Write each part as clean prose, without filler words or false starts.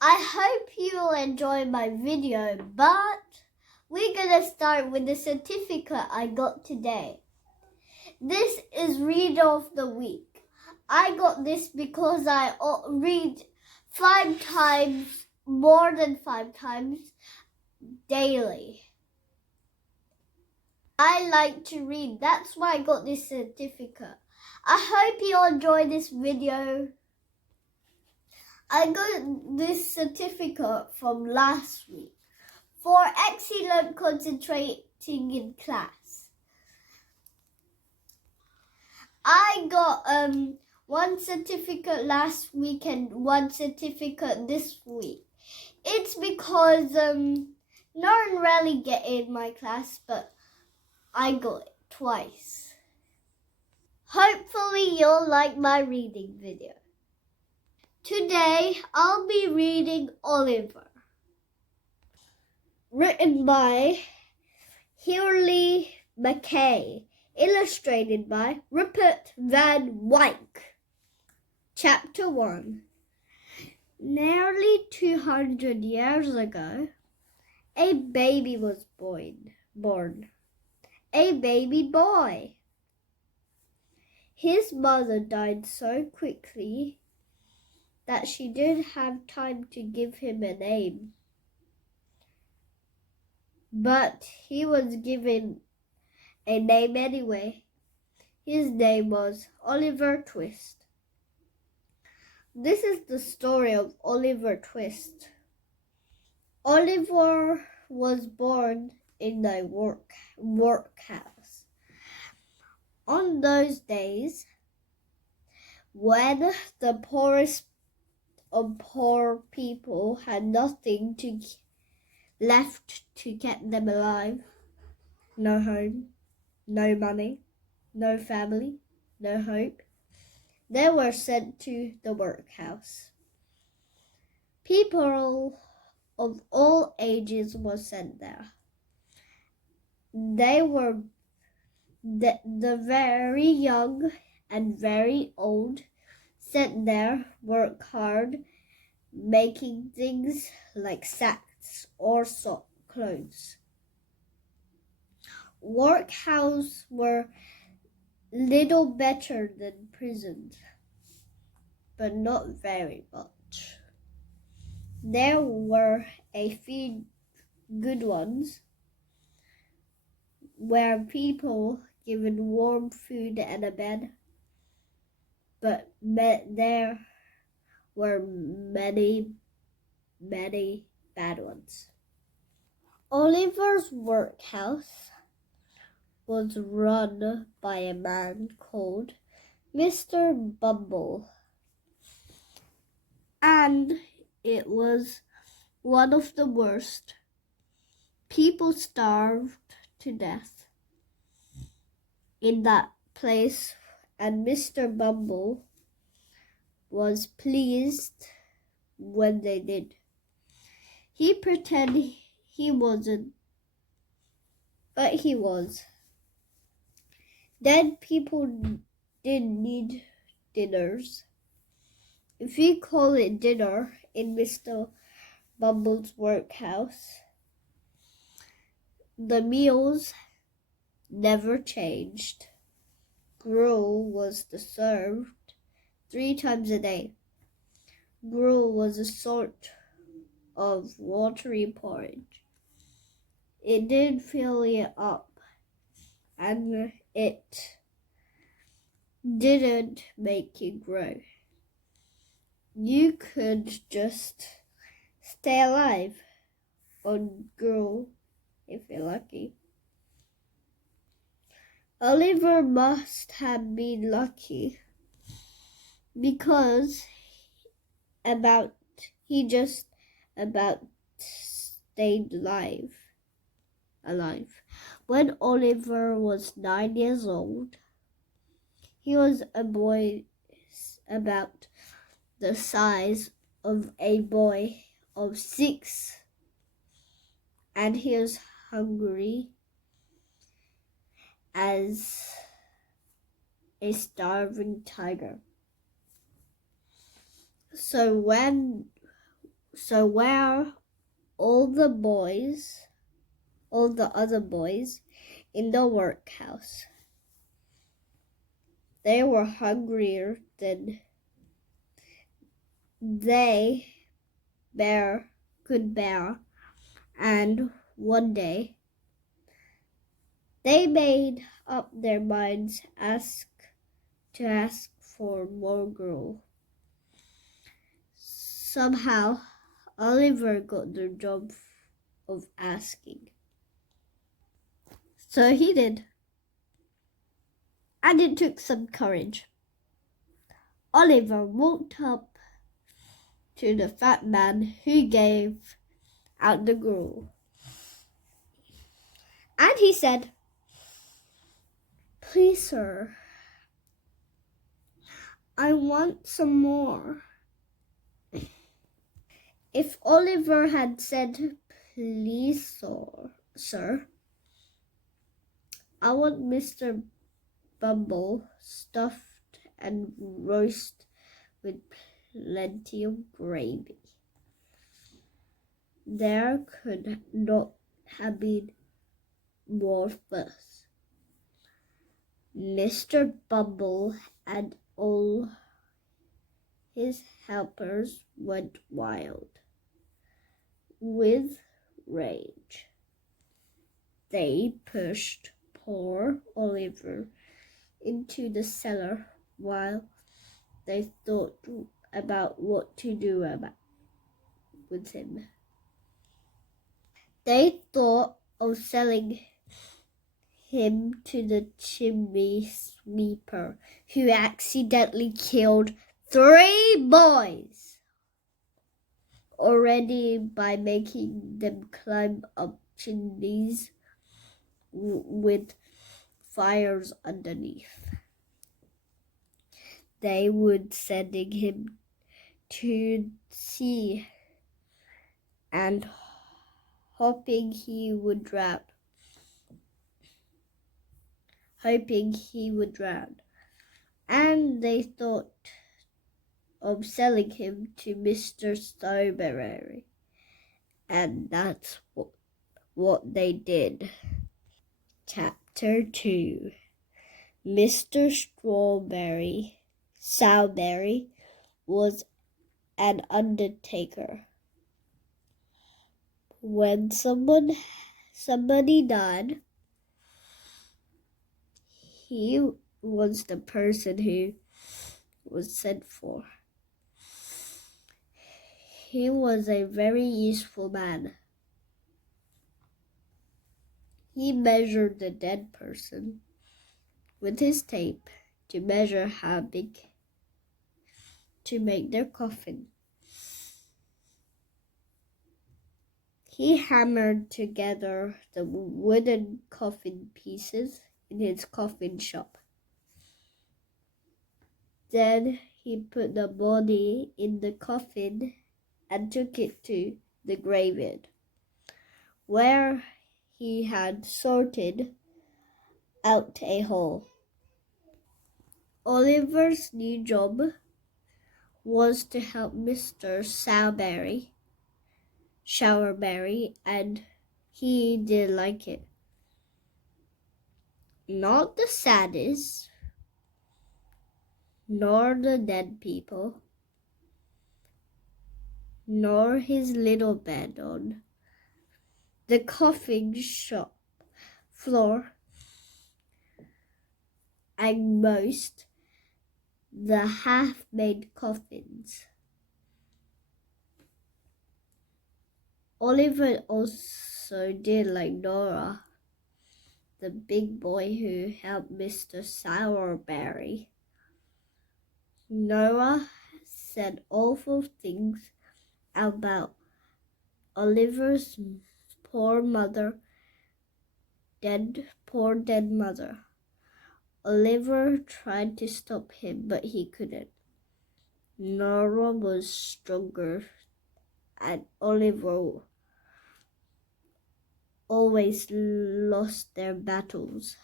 I hope you'll enjoy my video, but we're gonna start with the certificate I got today. This is Read of the Week. I got this because I read 5 times, more than 5 times daily. I like to read, that's why I got this certificate. I hope you enjoy this video. I got this certificate from last week for excellent concentrating in class. I got one certificate last week and one certificate this week. It's because no one really get in my class, but I got it twice. Hopefully you'll like my reading video. Today I'll be reading Oliver, written by Hurley McKay, illustrated by Rupert Van Wyk. Chapter 1. Nearly 200 years ago, a baby was born. A baby boy. His mother died so quickly that she didn't have time to give him a name. But he was given a name anyway. His name was Oliver Twist. This is the story of Oliver Twist. Oliver was born in a workhouse. On those days, when the poorest of poor people had nothing left to keep them alive, no home, no money, no family, no hope, they were sent to the workhouse. People of all ages were sent there. They were the very young and very old, sent there, work hard, making things like sacks or clothes. Workhouses were little better than prisons, but not very much. There were a few good ones where people given warm food and a bed, but there were many bad ones. Oliver's workhouse was run by a man called Mr. Bumble, and it was one of the worst. People starved to death in that place, and Mr. Bumble was pleased when they did. He pretended he wasn't, but he was. Then people did need dinners. If you call it dinner in Mr. Bumble's workhouse, the meals never changed. Gruel was served 3 times a day. Gruel was a sort of watery porridge. It did fill you up, and it didn't make you grow. You could just stay alive on gruel if you're lucky. Oliver must have been lucky because he just about stayed alive. When Oliver was 9 years old, he was a boy about the size of a boy of 6, and he was hungry as a starving tiger. So when So where all the other boys in the workhouse. They were hungrier than they could bear, and one day they made up their minds to ask for more gruel. Somehow, Oliver got the job of asking. So he did. And it took some courage. Oliver walked up to the fat man who gave out the gruel. And he said, "Please, sir, I want some more." If Oliver had said, "Please, sir, I want Mr. Bumble stuffed and roast with plenty of gravy," there could not have been more fuss. Mr. Bumble and all his helpers went wild with rage. They pushed poor Oliver into the cellar while they thought about what to do with him. They thought of selling him to the chimney sweeper, who accidentally killed 3 boys already by making them climb up chimneys with fires underneath. They would sending him to sea and hoping he would drown. And they thought of selling him to Mr. Strawberry. And that's what they did. Chapter 2. Mr. Sowberry was an undertaker. When somebody died, he was the person who was sent for. He was a very useful man. He measured the dead person with his tape to measure how big to make their coffin. He hammered together the wooden coffin pieces in his coffin shop. Then he put the body in the coffin and took it to the graveyard, where he had sorted out a hole. Oliver's new job was to help Mr. Showerberry, and he did like it. Not the saddest, nor the dead people, nor his little bed on the coffin shop floor, and most the half-made coffins. Oliver also did like Nora, the big boy who helped Mr. Sourberry. Nora said awful things about Oliver's poor dead mother. Oliver tried to stop him, but he couldn't. Nora was stronger, and Oliver always lost their battles.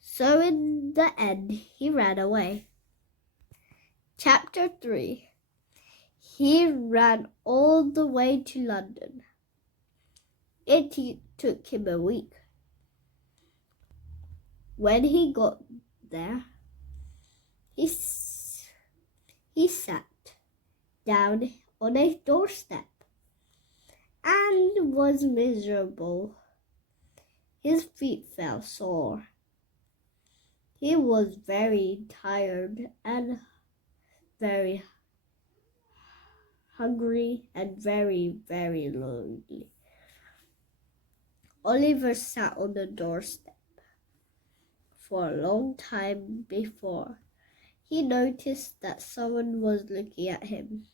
So in the end, he ran away. Chapter 3. He ran all the way to London. It took him a week. When he got there, he sat down on a doorstep and was miserable. His feet felt sore. He was very tired and very hungry and very, very lonely. Oliver sat on the doorstep for a long time before he noticed that someone was looking at him.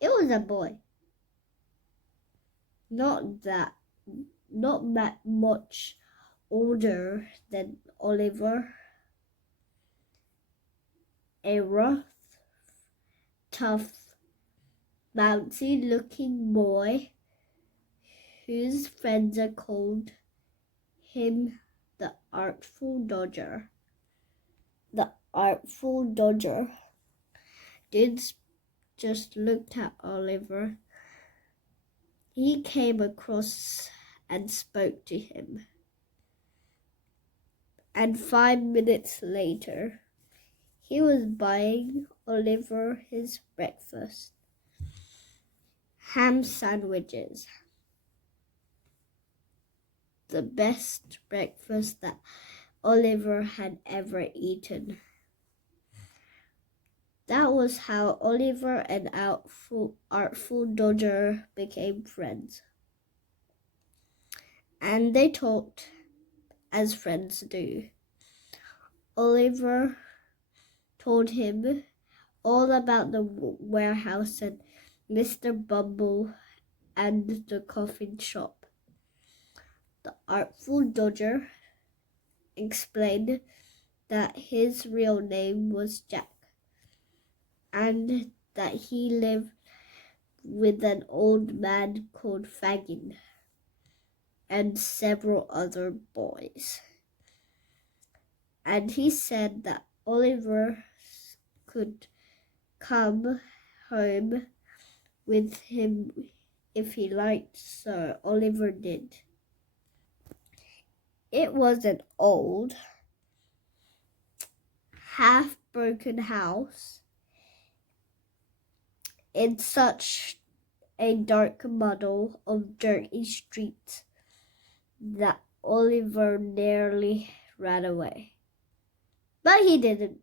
It was a boy. Not that much older than Oliver. A rough, tough, bouncy-looking boy whose friends called him the Artful Dodger. The Artful Dodger just looked at Oliver. He came across and spoke to him. And 5 minutes later, he was buying Oliver his breakfast. Ham sandwiches. The best breakfast that Oliver had ever eaten. That was how Oliver and Artful Dodger became friends. And they talked as friends do. Oliver told him all about the warehouse and Mr. Bumble and the coffin shop. The Artful Dodger explained that his real name was Jack and that he lived with an old man called Fagin and several other boys. And he said that Oliver could come home with him if he liked, so Oliver did. It was an old, half-broken house in such a dark muddle of dirty streets that Oliver nearly ran away. But he didn't.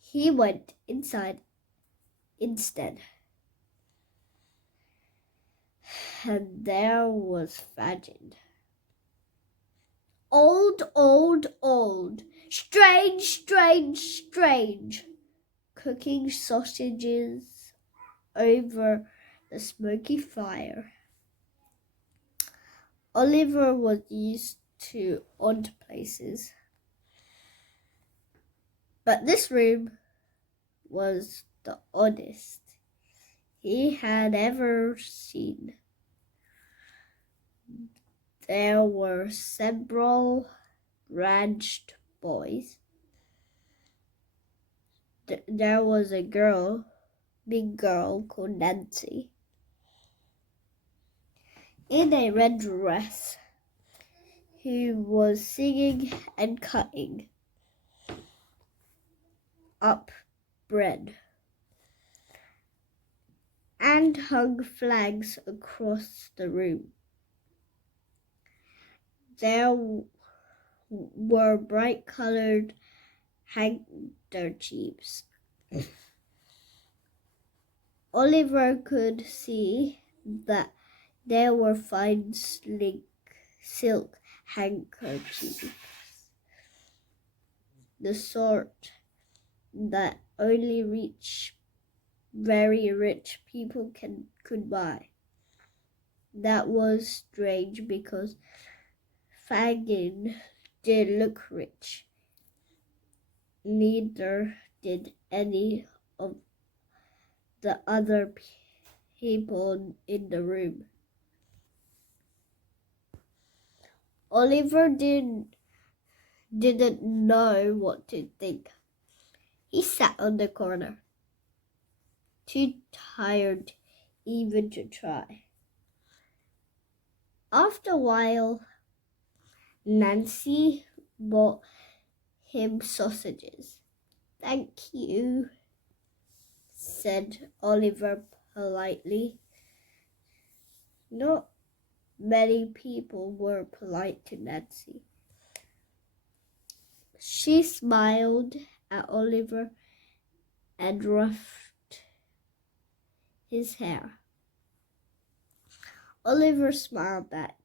He went inside instead. And there was Fagin. Old, strange, cooking sausages over the smoky fire. Oliver was used to odd places, but this room was the oddest he had ever seen. There were several branched boys. There was a big girl called Nancy, in a red dress, who was singing and cutting up bread and hung flags across the room. There were bright-colored handkerchiefs. Oliver could see that there were fine silk handkerchiefs, the sort that only very rich people could buy. That was strange because Fagin did look rich. Neither did any of the other people in the room. Oliver didn't know what to think. He sat on the corner, too tired even to try. After a while, Nancy bought him sausages. "Thank you," said Oliver politely. Not many people were polite to Nancy. She smiled at Oliver and ruffled his hair. Oliver smiled back,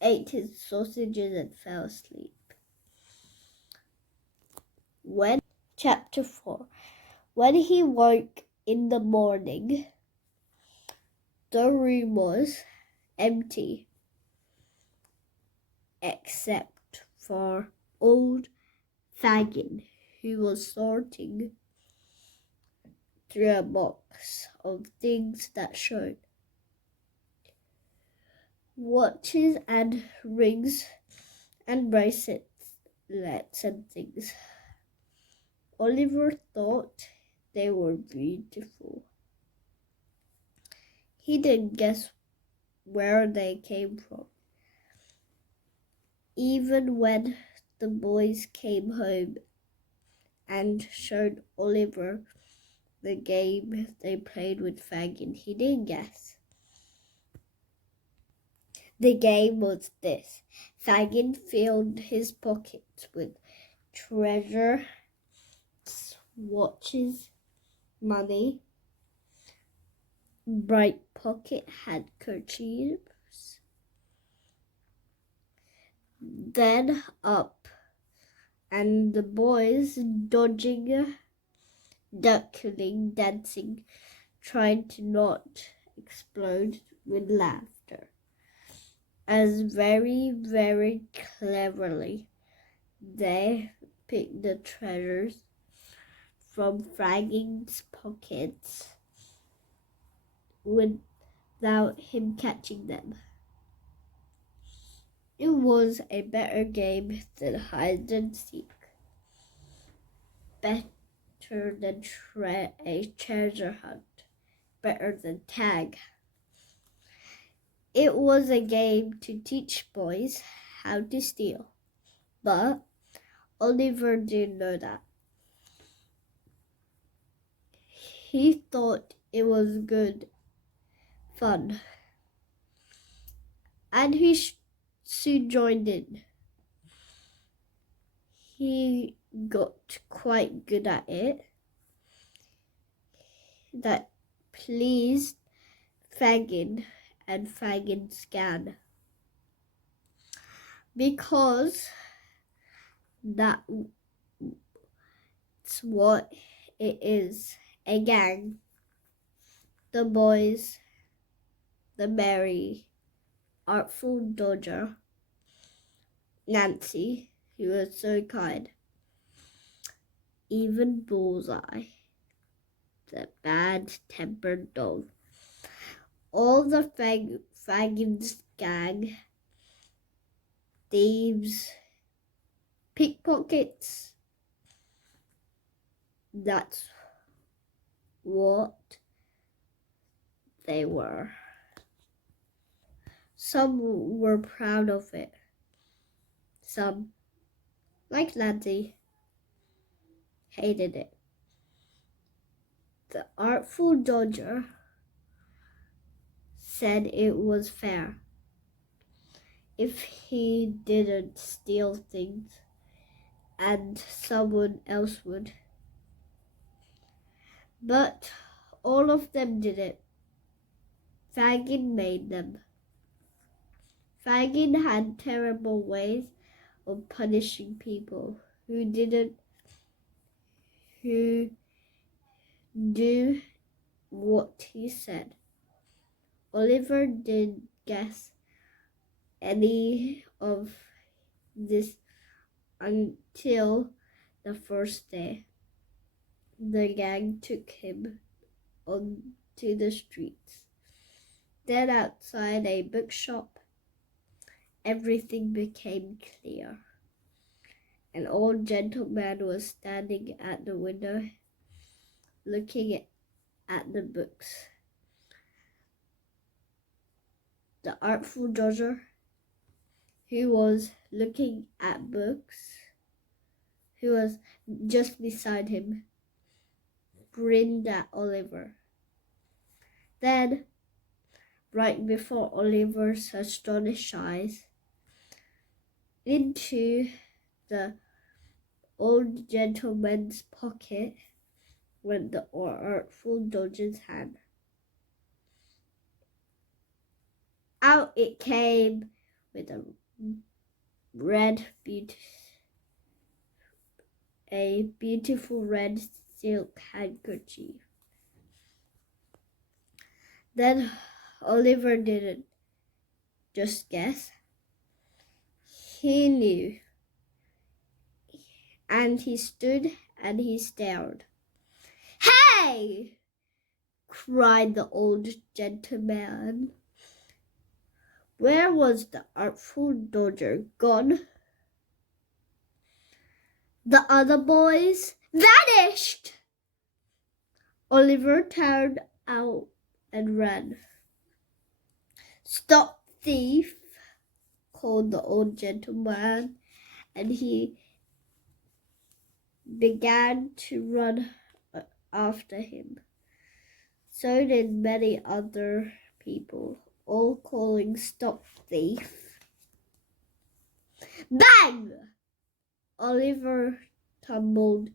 ate his sausages, and fell asleep. Chapter 4. When he woke in the morning, the room was empty, except for old Fagin, who was sorting through a box of things that showed watches and rings and bracelets and things. Oliver thought they were beautiful. He didn't guess where they came from. Even when the boys came home and showed Oliver the game they played with Fagin, he didn't guess. The game was this. Fagin filled his pockets with treasure, watches, money. Bright pocket handkerchiefs. Then up, and the boys dodging, ducking, dancing, trying to not explode with laughter. As very, very cleverly they picked the treasures from Fagin's pockets without him catching them. It was a better game than hide and seek, better than a treasure hunt, better than tag. It was a game to teach boys how to steal, but Oliver didn't know that. He thought it was good fun, and he soon joined in. He got quite good at it. That pleased Fagin and Fagin's Scan, because that's what it is, a gang. The boys, the merry, artful Dodger, Nancy, who was so kind, even Bullseye, the bad-tempered dog. All the Fagin's gang, thieves, pickpockets. That's what they were. Some were proud of it. Some, like Nancy, hated it. The artful Dodger said it was fair if he didn't steal things and someone else would. But all of them did it. Fagin made them. Fagin had terrible ways of punishing people who do what he said. Oliver didn't guess any of this until the first day. The gang took him onto the streets. Then outside a bookshop, everything became clear. An old gentleman was standing at the window, looking at the books. The Artful Dodger, who was looking at books, who was just beside him, grinned at Oliver. Then, right before Oliver's astonished eyes, into the old gentleman's pocket went the Artful Dodger's hand. Out it came with a beautiful red silk handkerchief. Then Oliver didn't just guess. He knew. And he stood and he stared. "Hey!" cried the old gentleman. Where was the Artful Dodger gone? The other boys vanished. Oliver turned out and ran. "Stop, thief!" called the old gentleman, and he began to run after him. So did many other people, all calling, "Stop, thief!" Bang! Oliver tumbled